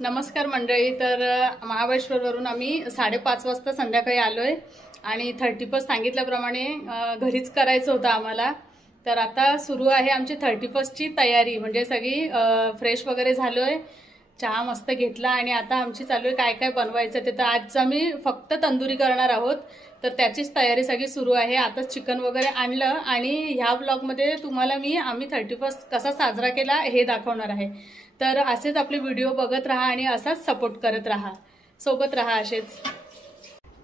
नमस्कार मंडळी. तर महाबळेश्वरवरून आम्ही 5:30 वाजता संध्याकाळी आलोय आणि 31st सांगितल्याप्रमाणे घरीच करायचं होतं आम्हाला. तर आता सुरू आहे आमची 31st ची तयारी. म्हणजे सगळी फ्रेश वगैरे झालोय, चहा मस्त घेतला आणि आता आमची चालू आहे काय काय बनवायचं ते. तर आज आम्ही फक्त तंदुरी करणार आहोत, तर त्याचीच तयारी सगळी सुरू आहे. आताच चिकन वगैरे आणलं आणि ह्या ब्लॉगमध्ये तुम्हाला आम्ही 31st कसा साजरा केला हे दाखवणार आहे. तर असेच आपले व्हिडिओ बघत राहा आणि असाच सपोर्ट करत राहा, सोबत राहा असेच.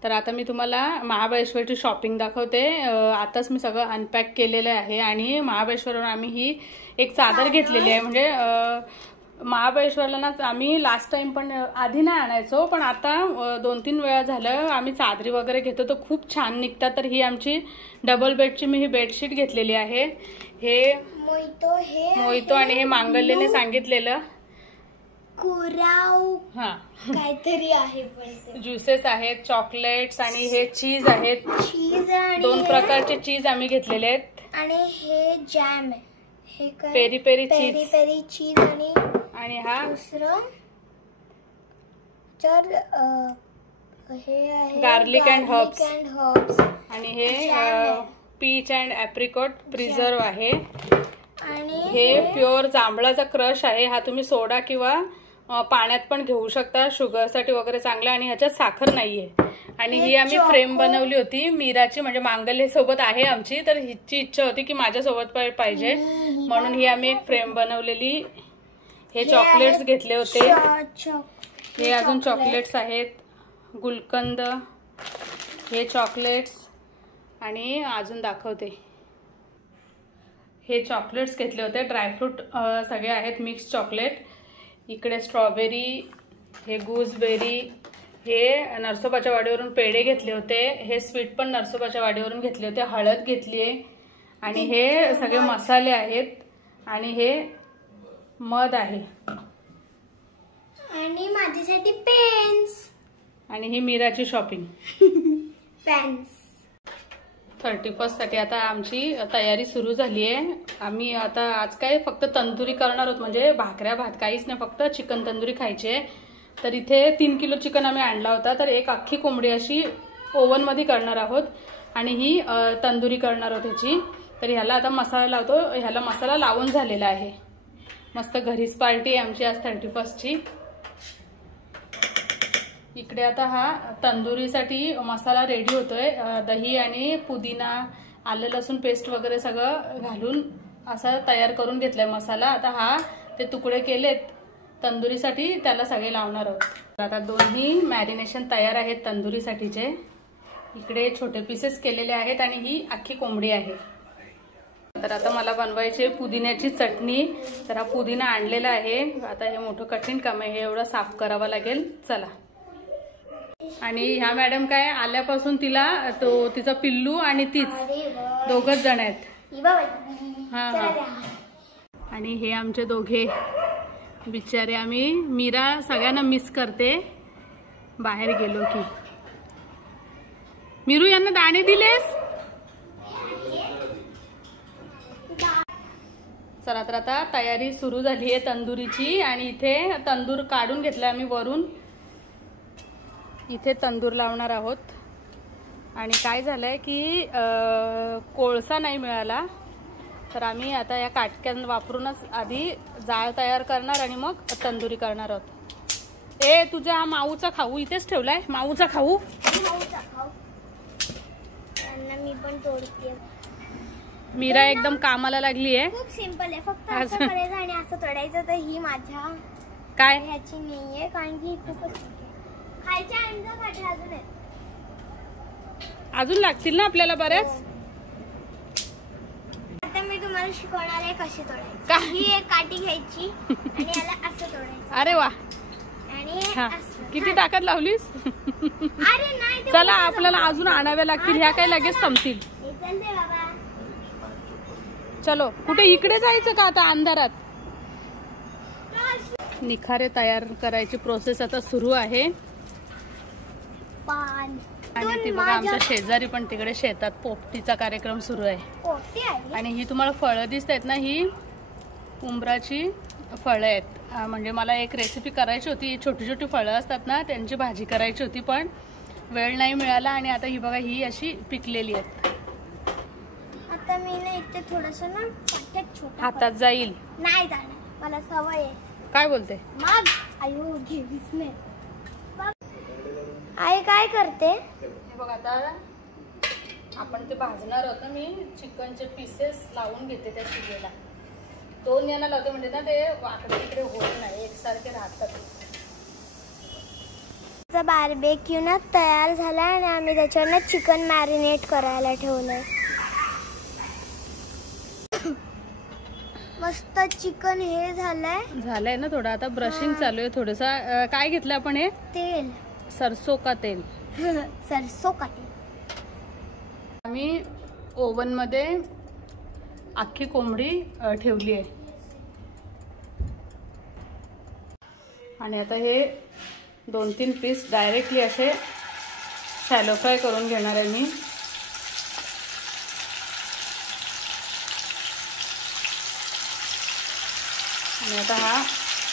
तर आता मी तुम्हाला महाबळेश्वरची शॉपिंग दाखवते. आताच मी सगळं अनपॅक केलेलं आहे आणि महाबळेश्वरवरून आम्ही ही एक चादर घेतलेली आहे. म्हणजे महाबळेश्वरला ना आम्ही लास्ट टाइम पण आधी नाही आणायचो, पण आता 2-3 वेळा झालं आम्ही चादरी वगैरे घेतो तर खूप छान निघतात. तर ही आमची डबल बेडची मी ही बेडशीट घेतलेली आहे. हे मोहितो आणि हे मांगल्यने सांगितलेलं कुराव काहीतरी आहे, पण ज्युसेस आहेत, चॉकलेट्स आणि हे चीज आहेत. चीज आणि 2 प्रकारचे चीज आम्ही घेतलेले आहेत. आणि हे जॅम आहे, हे काय पेरी पेरी चीज आणि हा दुसरं तर हे आहे गार्लिक अँड हर्ब्स आणि हे jam peach and apricot preserve आहे. आणि हे प्युअर जांभळाचा क्रश आहे. हा तुम्ही सोडा किंवा पाण्यात पण घेऊ शकता, शुगरसाठी वगैरे चांगला. आणि ह्याच्यात साखर नाहीये. आणि ही आम्ही फ्रेम बनवली होती मीराची, म्हणजे मांगल्य सोबत आहे आमची. तर हिची इच्छा होती की माझ्यासोबत पाहिजे म्हणून ही आम्ही एक फ्रेम बनवलेली. हे चॉकलेट्स घेतले होते. हे अजून चॉकलेट्स आहेत, गुलकंद, हे चॉकलेट्स. आणि अजून दाखवते, हे चॉकलेट्स घेतले होते, ड्रायफ्रूट सगळे आहेत, मिक्स चॉकलेट. इकडे स्ट्रॉबेरी, हे गुजबेरी, हे नरसोबाच्या वाडीवरून पेढे घेतले होते. हे स्वीट पण नरसोबाच्या वाडीवरून घेतले होते. हळद घेतली आहे आणि हे सगळे मसाले आहेत. आणि हे मध आहे आणि माझ्यासाठी पेन्स. आणि ही मीराची शॉपिंग पेन्स. 31st साठी आता आमची तयारी सुरू झाली आहे. आम्ही आता आज काय फक्त तंदुरी करणार आहोत, म्हणजे भाकऱ्या भात काहीच नाही, फक्त चिकन तंदुरी खायची आहे. तर इथे 3 किलो चिकन आम्ही आणला होता, तर एक अख्खी कोंबडी अशी ओव्हनमध्ये करणार आहोत आणि ही तंदुरी करणार आहोत ह्याची. तर ह्याला आता मसाला लावतो. ह्याला मसाला लावून झालेला आहे. मस्त घरीच पार्टी आहे आमची आज 31st ची. इकडे आता हा तंदुरीसाठी मसाला रेडी होतोय. दही आणि पुदिना, आलं लसूण पेस्ट वगैरे सगळं घालून असा तयार करून घेतलाय मसाला. आता हा ते तुकडे केलेत तंदुरीसाठी, त्याला सगळे लावणार आहोत. आता दोन्ही मॅरिनेशन तयार आहेत तंदुरीसाठीचे. इकडे छोटे पीसेस केलेले आहेत आणि ही अख्खी कोंबडी आहे. तर आता मला बनवायची पुदिन्याची चटणी. तर हा पुदिना आणलेला आहे. आता हे मोठं कठीण काम आहे, हे एवढं साफ करावं लागेल. चला. आणि ह्या मॅडम काय आल्यापासून तिचा पिल्लू आणि तीच दोघच जण आहेत. हा. आणि हे आमचे दोघे बिचारे. आम्ही मीरा सगळ्यांना मिस करते बाहेर गेलो की. मीरू यांना दाणे दिलेस? चला, तर आता तयारी सुरू झाली आहे तंदुरीची. आणि इथे तंदूर काढून घेतला आम्ही वरून. इथे तंदूर लावणार आहोत. आणि काय झालंय की कोळसा नाही मिळाला, तर आम्ही आता या काटक्यान वापरूनच आधी जाळ तयार करणार आणि मग तंदुरी करणार आहोत. तुझा हा माऊचा खाऊ इथेच ठेवलाय. माऊचा खाऊ मी पण तोडते. मीरा एकदम कामाला लागली आहे. खूप सिंपल आहे, फक्त असं करायचं आणि असं तोडायचं. तर ही माझ्या काय ह्याची नाहीये, कारण की खूपच खायच्या अजून लागतील ना आपल्याला बऱ्याच. आता मी तुम्हाला शिकवणार आहे कशी तोडायची. ही एक काठी घ्यायची आणि याला असं तोडायचं. अरे वा. आणि किती ताकद लावलीस. अरे नाही, चला आपल्याला अजून आणाव्या लागतील. ह्या काय लगेच संपतील. चलो, कुठे इकडे जायचं का आता अंधारात. निखारे तयार करायची प्रोसेस आता सुरू आहे. आणि ती बघा आमच्या शेजारी पण तिकडे शेतात पोपटीचा कार्यक्रम सुरू आहे. आणि ही तुम्हाला फळं दिसत आहेत ना, ही उंबराची फळं आहेत. म्हणजे मला एक रेसिपी करायची होती, छोटी छोटी फळं असतात ना त्यांची भाजी करायची होती, पण वेळ नाही मिळाला. आणि आता ही बघा ही अशी पिकलेली आहेत. आता मी ना इथे थोडंसं ना पाट्यात छोटा हातात जाईल नाही जाणार, मला सवय आहे. काय बोलते मग आयो घेवीस नाही. आई काय करते? हे बघ आता आपण ते भाजणार होतं, मी चिकनचे पीसेस लावून घेते त्या शिजेला. 2 यानं लावते म्हणजे ना ते वाकडे तिकडे होत नाही, एकसारखे राहतात. बार्बेक्यू ना तयार झाला आणि आम्ही त्याच्यावर ना चिकन मॅरिनेट करायला ठेवलंय. मस्त चिकन हे झालंय ना थोडं. आता ब्रशिंग चालू आहे थोडंसं. काय घेतलं आपण? हे तेल, सरसो का तेल. सरसो का तेल. आम्ही ओव्हन मध्ये अख्खी कोंबडी ठेवली आहे आणि आता हे 2-3 पीस डायरेक्टली असे शॅलो फ्राय करून घेणार आहे मी. आणि आता हा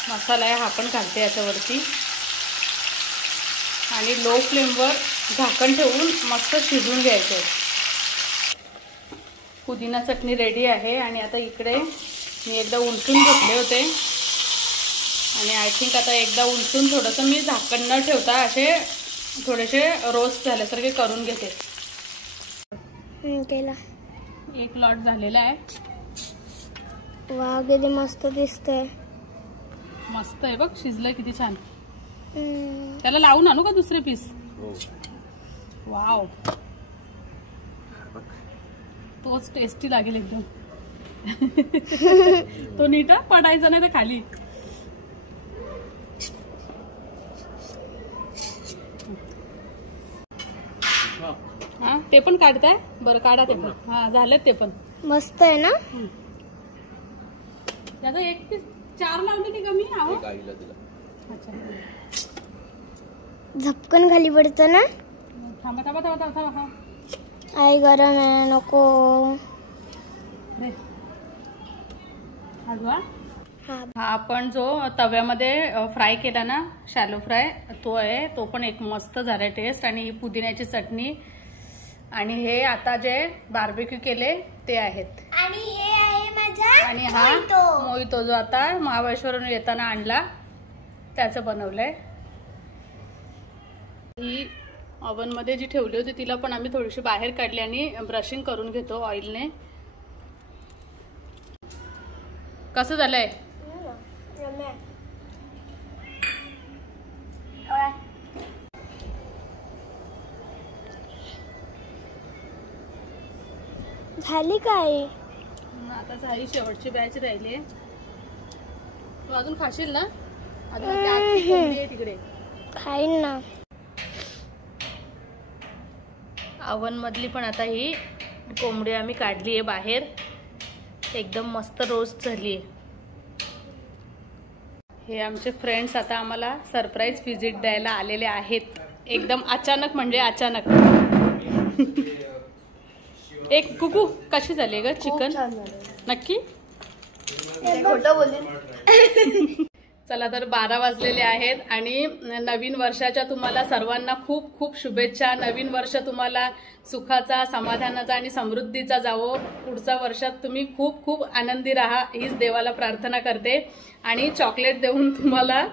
मसाला आहे हा पण घालते याच्यावरती आणि लो फ्लेमवर झाकण ठेवून मस्त शिजवून घ्यायचं. पुदिना चटणी रेडी आहे. आणि आता इकडे मी एकदा उलटून घेतले होते आणि आय थिंक आता एकदा उलटून थोडंसं मी झाकण न ठेवता असे थोडेसे रोस्ट झाल्यासारखे करून घेते. केला एक लॉट झालेला आहे. वा किती मस्त दिसतंय. मस्त आहे बघ, शिजलं किती छान. त्याला लावून आणू का दुसरे पीस? वाव, तोच टेस्टी लागेल एकदम. तो नीट पडायचा नाही तर खाली. हा ते पण काढताय? बरं काढा ते पण. हा झालेत ते पण. मस्त आहे ना. त्याचा एक पीस 4 लावले की कमी. आहो अच्छा, झपकन खाली पडतं ना. थांबा थांबा थांबा थांबा थांबा. आई गरम आहे नको. हा आपण जो तव्यामध्ये फ्राय केला ना शॅलो फ्राय, तो आहे. तो पण एक मस्त झालाय टेस्ट. आणि पुदिन्याची चटणी आणि हे आता जे बार्बेक्यू केले ते आहेत. आणि हे आहे माझा आणि हा मोहितो जो आता महाबळेश्वरवरून येताना आणला त्याचं बनवलंय. ही ओव्हन मध्ये जी ठेवली होती तिला पण आम्ही थोडीशी बाहेर काढली आणि ब्रशिंग करून घेतो ऑइलने. कसं झालंय? झाली काय? आता झाली, शेवटची बॅच राहिली. तू अजून खाशील ना? अजून तिकडे खाईन ना. ओव्हन मधली पण आता ही कोंबडी आम्ही काढली आहे बाहेर. एकदम मस्त रोस्ट झाली आहे. हे आमचे फ्रेंड्स आता आम्हाला सरप्राईज व्हिजिट द्यायला आलेले आहेत. एकदम अचानक म्हणजे अचानक. एक कुकू कशी झाली ग चिकन? नक्की? खोटं बोलले. चला तर 12 वाजलेले आहेत आणि नवीन वर्षाच्या तुम्हाला सर्वांना खूप खूप शुभेच्छा. नवीन वर्ष तुम्हाला सुखाचा, समाधानाचा आणि समृद्धीचा जावो. पुढच्या वर्षात तुम्ही खूप खूप आनंदी राहा हीच देवाला प्रार्थना करते आणि चॉकलेट देऊन तुम्हाला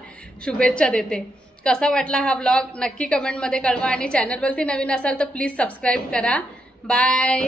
शुभेच्छा देते. कसा वाटला हा व्लॉग नक्की कमेंटमध्ये कळवा आणि चॅनलवरती नवीन असाल तर प्लीज सबस्क्राईब करा. बाय.